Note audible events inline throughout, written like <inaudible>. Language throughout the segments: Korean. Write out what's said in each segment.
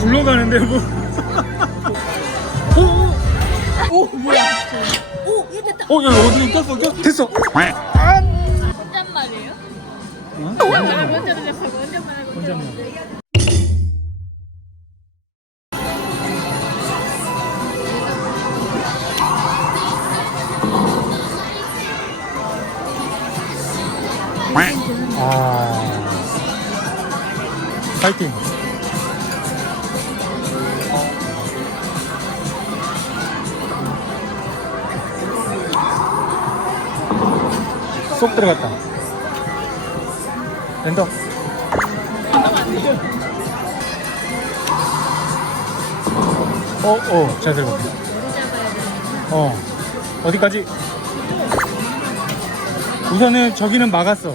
굴러가는데 뭐. 오, 오, 뭐야? 오, 이거 됐다. 어, 야, 어디 꼈어, 꼈어, 됐어. 혼잣말이에요? 어? 먼저 시작하고 혼잣말하고 혼잣말. 아, 파이팅. 쏙 들어갔다. 랜덤. 어, 어, 잘 들어갔다. 어, 어디까지? 우선은 저기는 막았어.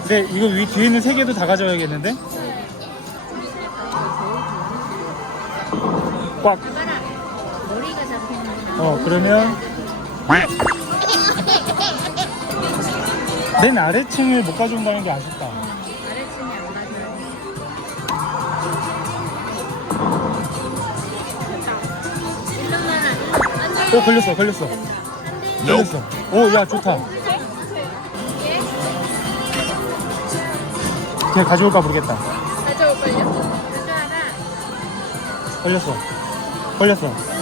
근데 이거 위 뒤에 있는 세 개도 다 가져야겠는데? 꽉. 어, 그러면 맨 아래층을 못 가져온다는 게 아쉽다. 아래층이 안 맞아요. 일로만 안 돼. 오, 걸렸어, 걸렸어. 안 돼. 걸렸어. 오, 야, 좋다. 걔 가져올까 모르겠다. 가져올걸요? 가져와라. 걸렸어. 걸렸어.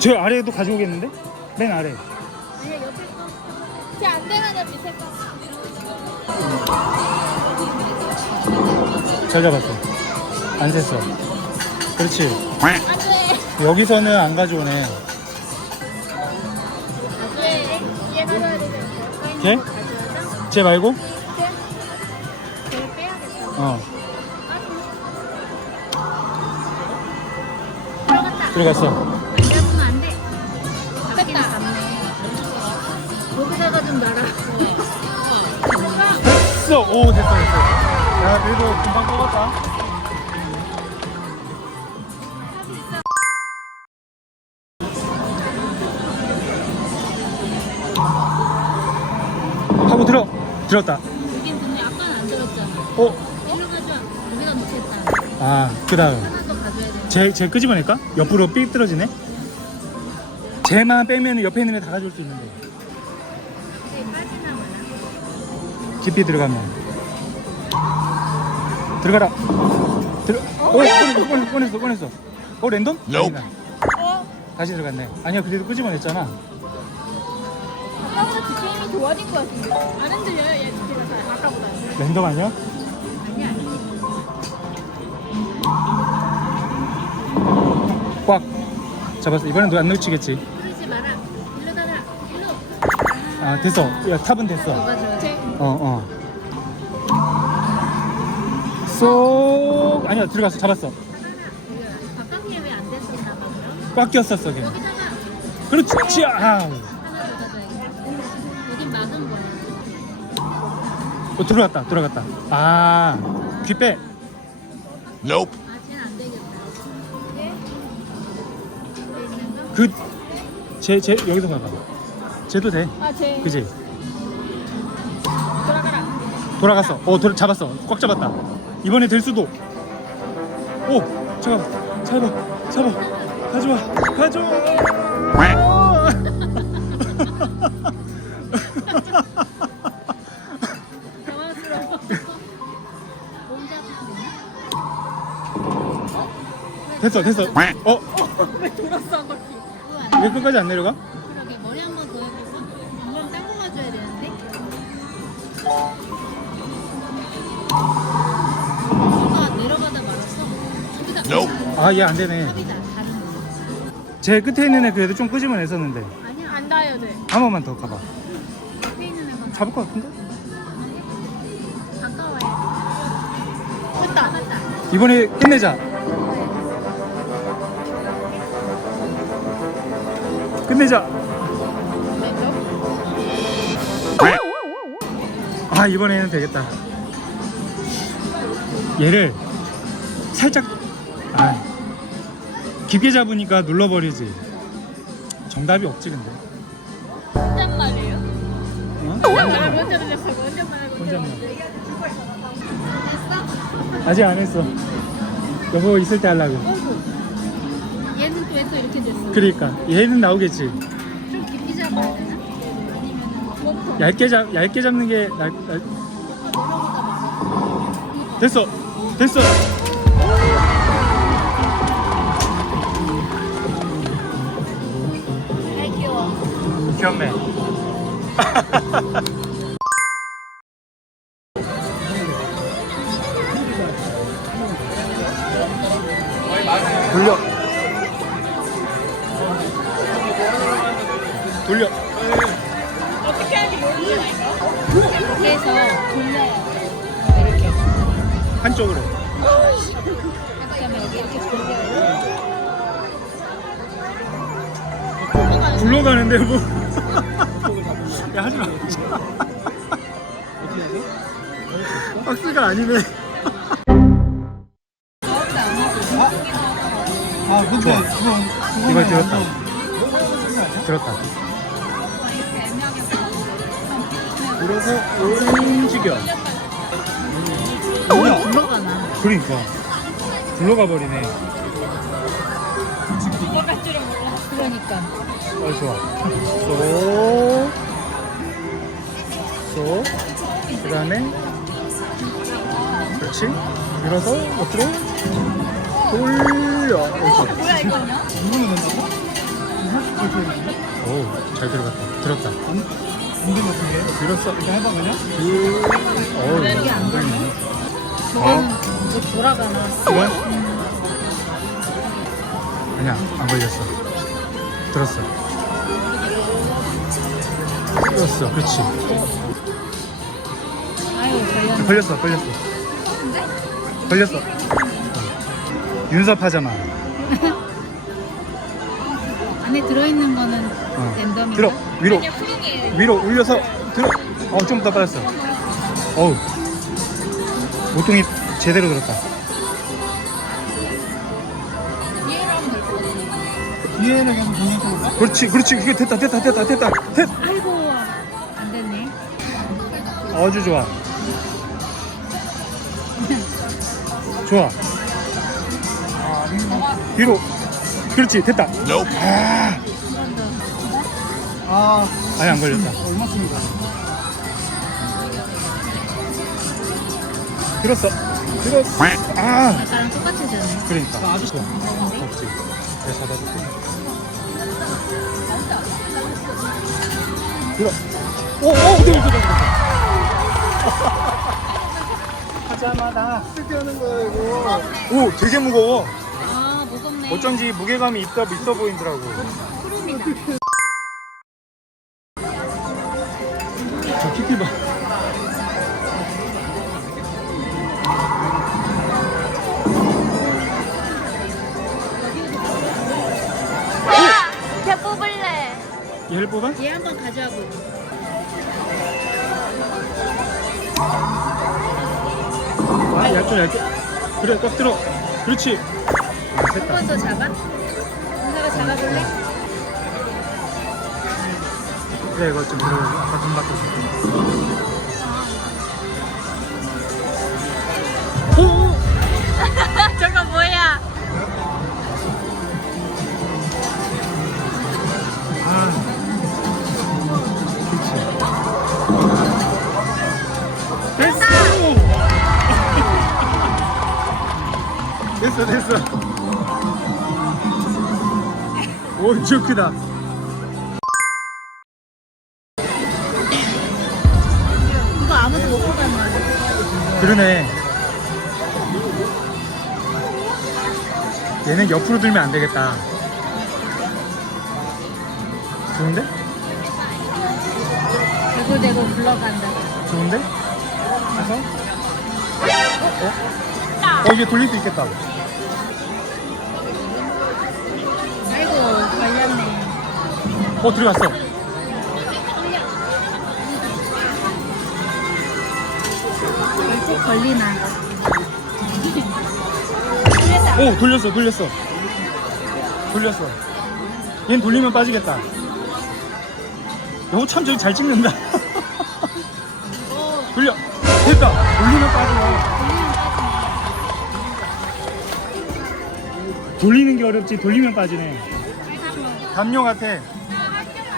저 아래에도 가져오겠는데? 맨 아래. 아니 옆에 거. 쟤안 되면 밑에 거. 잘 잡았어. 안 샜어. 그렇지. 안 돼. 여기서는 안 가져오네. 얘 가져야. 쟤 말고? 쟤? 쟤 빼야겠다. 어, 들어갔다. 들어갔어. 좀 놔라. 됐어. 오, 됐어, 됐어. 야, 그래도 금방 뽑았다. 하고 들어. 들었다. 여긴 근데 아까는 안 들었잖아. 어? 일로. 우리가. 아, 그 다음. 하나 더 가져야 돼. 쟤, 쟤 끄집어낼까? 옆으로 삑 떨어지네? 쟤만 빼면 옆에 있는 애 다 가져올 수 있는데. 깊이 들어가면. 들어가라. 들어. 어, 꺼냈어, 꺼냈어, 꺼냈어, 꺼냈어. 어, 랜덤? 아니다. 어? 다시 들어갔네. 아니야, 그래도 끄집어냈잖아. 아까보다 디테일이 좋아진 것 같은데. 안 흔들려요, 얘 디테일가 잘. 아까보다. 랜덤 아니야? 아니, 아니. 꽉. 잡았어. 이번엔 너안 놓치겠지. 그러지 마라. 일로 가라. 일로. 아, 됐어. 야, 탑은 너 됐어. 가져와. 쟤. 어, 어. 쏙. 아니야, 들어갔어. 잡았어. 바깥에 왜안 됐었나 봐, 그럼? 꽉 꼈었어, 걔. 여기다가 그렇지. 아. 하나 더 가져야겠다. 여긴 막은 거야. 어, 들어갔다. 들어갔다. 아. 귀 빼. Nope. 아, 쟤는 안 되겠다. 그, 쟤, 쟤, 여기서 봐봐. 쟤도 돼. 아, 쟤. 그지? 돌아갔어. 어, 돌, 잡았어. 꽉 잡았다. 이번에 될 수도. 오, 잠깐. 잡아. 잡아. 가져와. 가져와. 당황스러워. 몸 잡으면 됐어, 됐어. 어, 왜 돌았어, 한 바퀴? 왜 끝까지 안 내려가? 아, 얘 안 되네. 제 끝에 있는 애 그래도 좀 끄집어 냈었는데. 아니야, 안 닿아야 돼. 한 번만 더 가봐. 앞에 있는 애가 잡을 것 같은데? 됐다. 맞다. 이번에 끝내자. 끝내자. 아, 이번에는 되겠다. 얘를 살짝, 아, 깊게 잡으니까 눌러버리지. 정답이 없지, 근데. 혼잣말이에요? 말하고. 혼잣말. 아직 안 했어. 여보 있을 때 하려고. 얘는 또 왜 또 이렇게 됐어? 그러니까 얘는 나오겠지. 좀 깊이 잡아야 되나? 아니면. 얇게 잡 얇게 잡는 게 날, 날... 됐어 됐어. 귀엽네. 돌려. 돌려. 어떻게 모르겠어. 이렇게 해서 돌려요. 이렇게. 한쪽으로. 여기 이렇게 돌려요. 굴러가는데 뭐. 야 하지 마. 박스가 아니네. 아 근데 좋아. 그거 이걸 들었다. 들었다. 들어서 움직여. 굴러가나. 그러니까 굴러가 버리네. 그러니까. 어 좋아. 쏙. 쏙. 그 다음에 그렇지. 밀어서 옆으로 돌려. 옳지. 뭐야 이거냐? 이거는 된다고? 오, 잘 들어갔다. 들었다. 안된 것 같은데 밀었어. 일단 해봐 그냥 어우, 이게 안 되네. 저거는 이제 돌아가나. 이건? 아니야, 안 걸렸어. 들었어. 들었어, 그렇지. 아유. 걸렸어, 걸렸어. 걸렸어. 어. 윤섭하자마. <laughs> 안에 들어있는 거는 어. 랜덤인가? 들어, 위로. 위로 올려서 들어. 어, 좀 더 빠졌어. 어우. 모퉁이 제대로 들었다. 뒤에는 계속? 그렇지, 그렇지. 이게 됐다, 됐다, 됐다, 됐다. 됐. 아이고. 아주 좋아. 좋아. 뒤로. 그렇지, 됐다. Nope. 아. 아 아예 안 걸렸다. 얼마습니다 들었어. 들었어. 아, 아까랑 똑같이 되네. 그러니까. 아주 좋아. 없지. 내가 잡아줄게. 들어. 오, 오, 들어, 들어, 들어. 하자마자. 쓸데없는 거야 이거 오, 되게 무거워. 아 무겁네. 어쩐지 무게감이 있어, 있어 보이더라고. 저 키티 봐. 걔 뽑을래. 얘를 뽑아? 얘 한번 가져와 보고. 아, 얇게, 얇게. 그래, 꽉 들어. 그렇지. 아, 한 됐다. 번 더 잡아. 은사가 잡아볼래? 그래, 이거 좀 들어보고. 아까 돈 받고 오, 진짜 크다. 이거 아무도 못 뽑았나? 그러네. 얘는 옆으로 들면 안 되겠다. 좋은데? 대굴대굴 굴러간다. 좋은데? 가서? 어? 어? 어, 이게 돌릴 수 있겠다. 어, 들어갔어. 결국 걸리나? 오, 돌렸어, 돌렸어. 돌렸어. 얘는 돌리면 빠지겠다. 어, 참 저기 잘 찍는다. <laughs> 돌려 됐다 돌리면 빠지네 돌리는 게 어렵지 돌리면 빠지네 담요 같아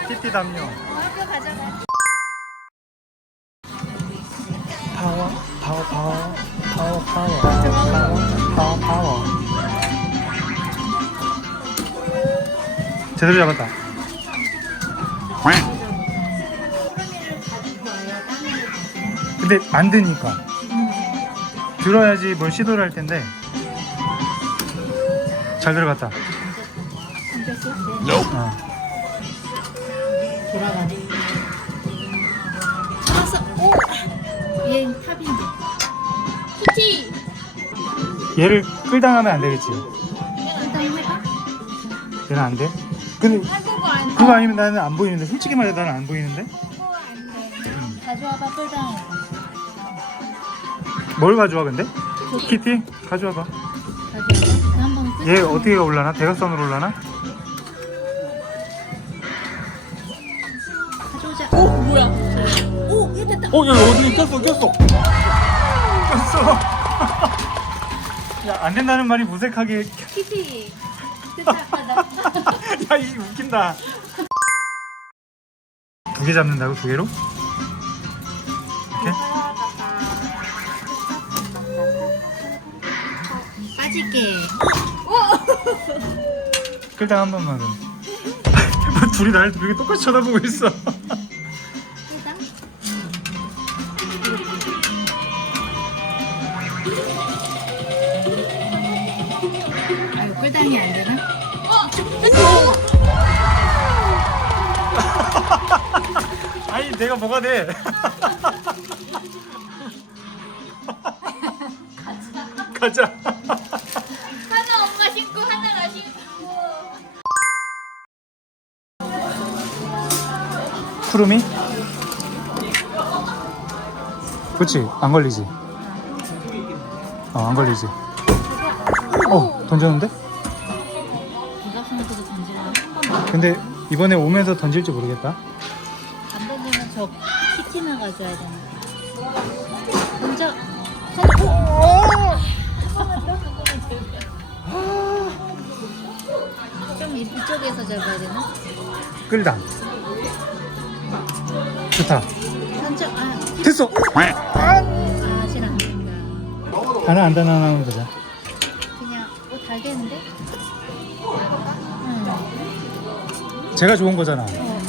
띠띠 담요. 학교 가져가. 파워, 파워, 파워, 파워, 파워, 파워, 파워, 파워. 제대로 잡았다. 근데 만드니까 들어야지 뭘 시도를 할 텐데 잘 들어갔다. 어. 돌아가네. 잡았어. 오. 얘 탑인데. 키티. 얘를 끌당하면 안 되겠지. 얘는 안 돼? 근데. 그거 아니면 나는 안 보이는데 솔직히 말해 나는 안 보이는데. 가져와봐 꿀당. 뭘 가져와 근데? 키티? 가져와봐 가져와봐. 얘 어떻게 올라나? 대각선으로 올라나? 어, 야, 어디 꼈어, 꼈어. 꼈어. 야, 안 된다는 말이 무색하게. 키티. <laughs> 야, 이 웃긴다. 두 개 잡는다고 두 개로? 이렇게? 빠질게. 끌당 한 번만. <laughs> 뭐 둘이 나를 되게 똑같이 쳐다보고 있어. <laughs> 아유 꿀당이 안 되나? <laughs> 아니, 내가 뭐가 돼? <laughs> 가자. 하나 엄마 신고 하나 나 신고. 쿠루미? 그치, 안 걸리지? 어, 안 걸리지. 어, 던졌는데? 한. 근데 이번에 오면서 던질지 모르겠다. 안 던지면 저 키티나 가져야 되나? 던져. 던져. 오! 한 번만 더, 한 번만 더. 좀 이쪽에서 잡아야 되나? 끌당. 좋다. 던져. 아, 됐어. 아. 하나 안 다나 하면 되자. 그냥 뭐 달겠는데? 응. 제가 좋은 거잖아. 어.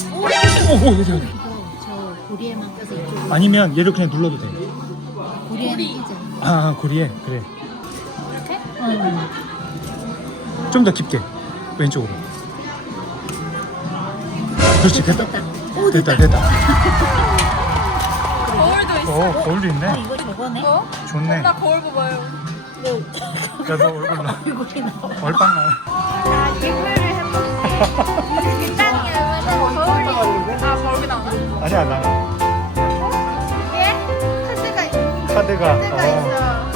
오, 오, 이거 저 고리에만 껴서 이쪽 아니면 얘를 그냥 눌러도 돼. 고리에는 끼자. 아, 고리에 그래. 이렇게? 응. 좀 더 깊게 왼쪽으로. 그렇지 됐다. 오, 됐다 됐다. <laughs> 거울도 있어. 어, 거울도 아, 있네. 이거 저거네? 어? 좋네. 나 거울 봐봐요. 야너 얼굴 나. <laughs> 얼굴이 나와. 얼빵 나. 자, 개구리를 해볼게. 일단이 하면 거울이. 아, 거울이 나오네. 아니야 나. 예? 카드가, 있- 카드가. 카드가 어. 있어.